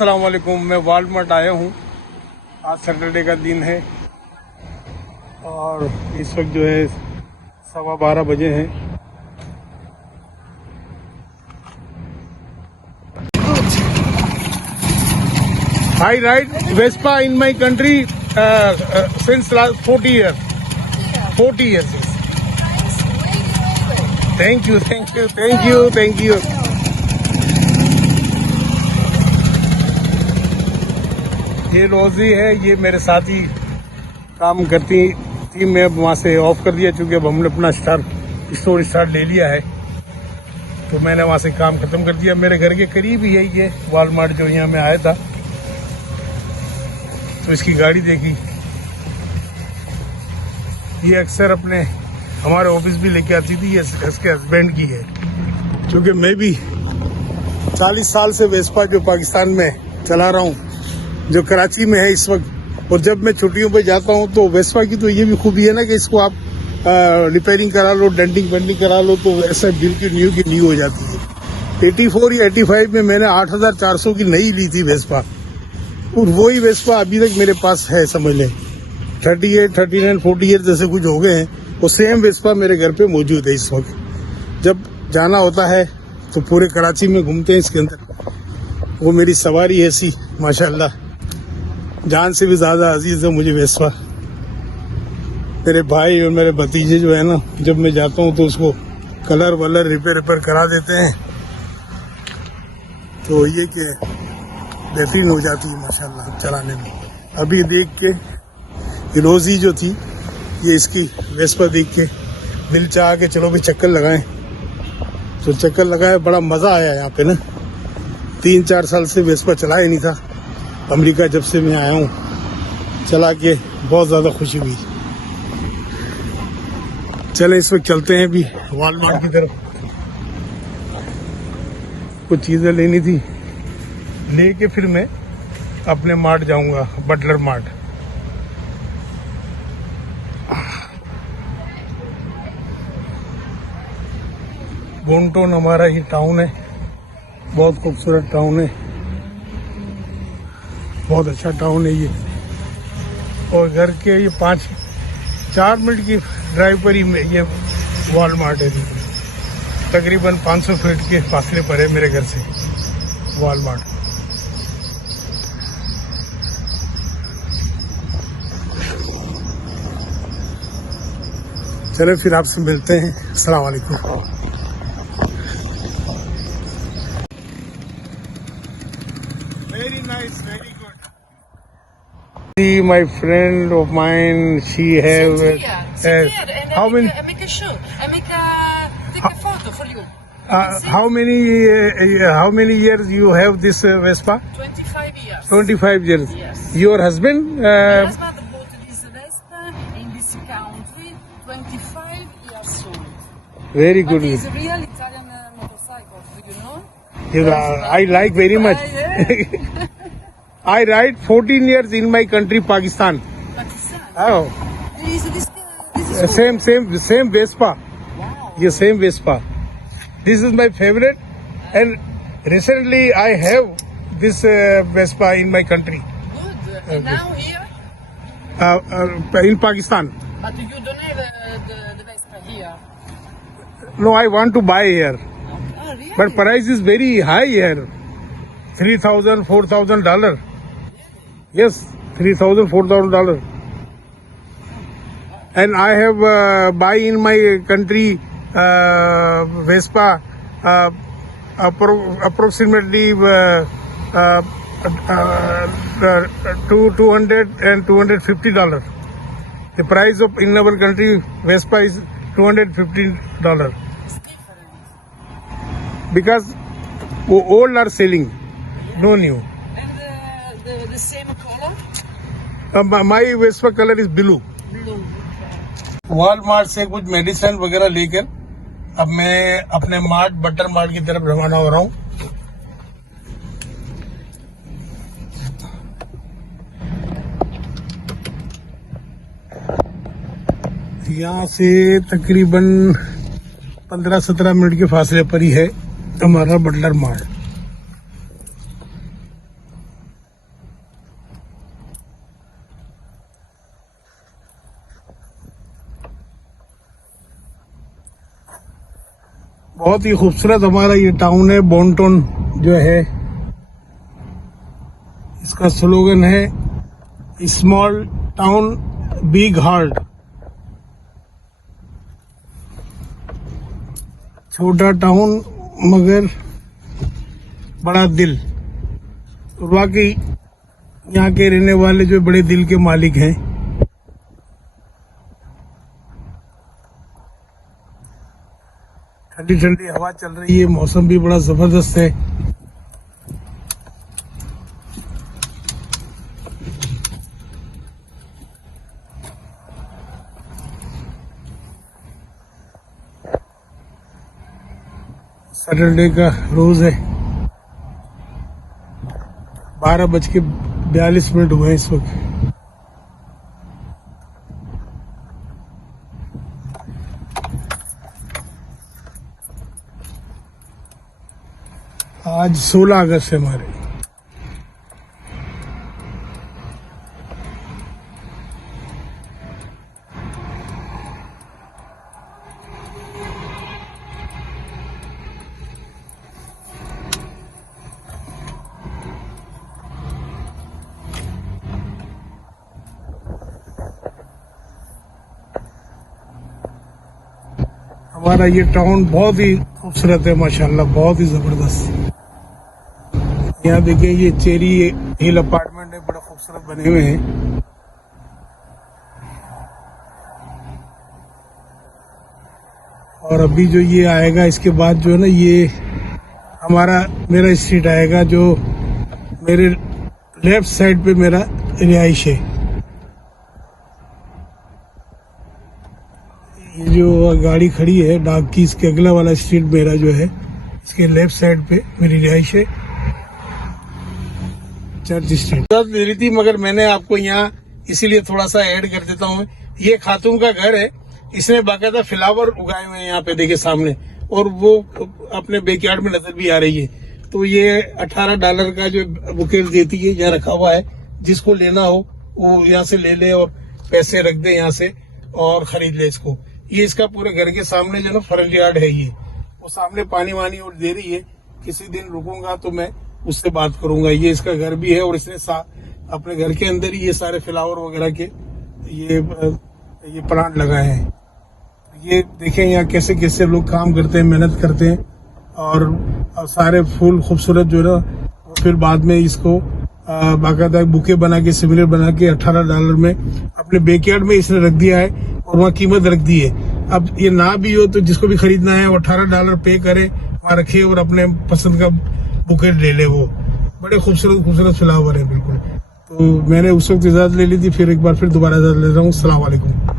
अस्सलाम वालेकुम। मैं वालमार्ट आया हूँ। आज सैटरडे का दिन है और इस वक्त जो है 12:15 बजे हैं। I ride Vespa in my country since last 40 years. 40 years. Thank you. ये रोजी है, ये मेरे साथ ही काम करती थी। मैं वहाँ से ऑफ कर दिया क्योंकि अब हमने अपना स्टोर स्टार्ट ले लिया है, तो मैंने वहाँ से काम खत्म कर दिया। मेरे घर के करीब ही है ये वालमार्ट जो यहाँ मैं आया था, तो इसकी गाड़ी देखी। ये अक्सर अपने हमारे ऑफिस भी लेके आती थी। ये इसके हस्बैंड की है, क्योंकि मैं भी 40 साल से वेस्पा जो पाकिस्तान में चला रहा हूँ, जो कराची में है इस वक्त। और जब मैं छुट्टियों पे जाता हूँ तो वेस्पा की तो ये भी खूबी है ना कि इसको आप रिपेयरिंग करा लो, डेंटिंग वेंटिंग करा लो, तो ऐसा बिल्कुल न्यू की न्यू हो जाती है। 84 या 85 में मैंने 8400 की नई ली थी वेस्पा, और वही वेस्पा अभी तक मेरे पास है। समझ लें 38, 39, 40 ईयर जैसे कुछ हो गए हैं, वो सेम वेस्पा मेरे घर पे मौजूद है इस वक्त। जब जाना होता है तो पूरे कराची में घूमते हैं इसके अंदर। वो मेरी सवारी ऐसी माशाल्लाह जान से भी ज्यादा अजीज है मुझे वेस्पा। मेरे भाई और मेरे भतीजे जो है ना, जब मैं जाता हूँ तो उसको कलर वलर रिपेयर करा देते हैं, तो ये कि बेहतरीन हो जाती है माशाल्लाह चलाने में। अभी देख के रोजी जो थी, ये इसकी वेस्पा देख के दिल चाह के चलो भी चक्कर लगाएं, तो चक्कर लगाए। बड़ा मज़ा आया यहाँ पे ना। 3-4 साल से वेस्पा चलाया नहीं था। अमेरिका जब से मैं आया हूँ चला के बहुत ज़्यादा खुशी हुई। चले इस वक्त चलते हैं अभी वालमार्ट की तरफ। कुछ चीज़ें लेनी थी, लेके फिर मैं अपने मार्ट जाऊंगा, बटलर मार्ट। बोनटोन हमारा ही टाउन है, बहुत खूबसूरत टाउन है, बहुत अच्छा टाउन है ये। और घर के ये 4 मिनट की ड्राइव पर ही ये वालमार्ट है। तकरीबन 500 फीट के फासले पर है मेरे घर से वालमार्ट। चले फिर आपसे मिलते हैं। अस्सलाम वालेकुम। Very nice, very good. See, my friend of mine, she have how many? I make a show. I make take a photo for you. How many years you have this Vespa? 25 years. 25 years. Yes. Your husband? My husband bought this Vespa in this country 25 years old. Very good. But it's a real Italian motorcycle. Do you know? I like very much. I ride 14 years in my country, Pakistan. Pakistan. Oh, This is same Vespa. Wow. Yeah, same Vespa. This is my favorite, and recently I have this Vespa in my country, Good. And now here? in Pakistan. But you don't have the Vespa here. No, I want to buy here, Oh, really? but price is very high here. $3,000, $4,000. Yes, $3,000, $4,000. And I have buy in my country Vespa approximately $200 and $250. The price of in our country Vespa is $215 It's different. because old are selling, no new. And the same color? My Vespa color is blue. Blue. Walmart से कुछ medicine वगैरह लेकर अब मैं अपने mart butter mart की तरफ रवाना हो रहा हूँ। यहाँ से तकरीबन 15-17 मिनट के फासले पर ही है हमारा बटलर मार्ट। बहुत ही खूबसूरत हमारा ये टाउन है बोनटोन जो है। इसका स्लोगन है स्मॉल टाउन बिग हार्ट, छोटा टाउन मगर बड़ा दिल। तो वाकई यहाँ के रहने वाले जो बड़े दिल के मालिक हैं। ठंडी ठंडी हवा चल रही है, मौसम भी बड़ा जबरदस्त है। सैटरडे का रोज है। 12:42 हुए इस वक्त। आज 16 अगस्त है हमारे। हमारा ये टाउन बहुत ही खूबसूरत है माशाल्लाह, बहुत ही जबरदस्त। यहाँ देखिए ये चेरी हिल अपार्टमेंट है, बड़ा खूबसूरत बने हुए हैं। और अभी जो ये आएगा इसके बाद जो है ना, ये मेरा स्ट्रीट आएगा जो मेरे लेफ्ट साइड पे मेरा रिहाइश है। ये जो गाड़ी खड़ी है डाक की, इसके अगला वाला स्ट्रीट मेरा जो है, इसके लेफ्ट साइड पे मेरी रिहाइश है, चर्च स्ट्रीट। ले रही थी मगर मैंने आपको यहाँ इसीलिए थोड़ा सा ऐड कर देता हूँ। ये खातून का घर है, इसने बाकायदा फ्लावर उगाए हुए हैं यहाँ पे देखिए सामने, और वो अपने बैकयार्ड में नजर भी आ रही है। तो ये $18 का जो बुके देती है यहाँ रखा हुआ है, जिसको लेना हो वो यहाँ से ले ले और पैसे रख दे यहाँ से और खरीद ले इसको। ये इसका पूरे घर के सामने जो ना फ्रंट यार्ड है, ये वो सामने पानी वानी और दे रही है। किसी दिन रुकूंगा तो मैं उससे बात करूंगा। ये इसका घर भी है और इसने अपने घर के अंदर ही ये सारे फ्लावर वगैरह के ये प्लांट लगाए हैं। ये देखें यहाँ कैसे कैसे लोग काम करते हैं, मेहनत करते हैं, और सारे फूल खूबसूरत जो है ना, फिर बाद में इसको बाकायदा बुके बना के सिमिलर बना के $18 में अपने बैकयार्ड में इसने रख दिया है और वहाँ कीमत रख दी है। अब ये ना भी हो तो जिसको भी खरीदना है वो $18 पे करे, वहाँ रखे और अपने पसंद का बुके ले ले। वो बड़े खूबसूरत खूबसूरत फ्लावर है बिल्कुल। तो मैंने उस वक्त इजाजत ले ली थी, फिर एक बार फिर दोबारा इजाजत ले रहा हूँ। अस्सलाम वालेकुम।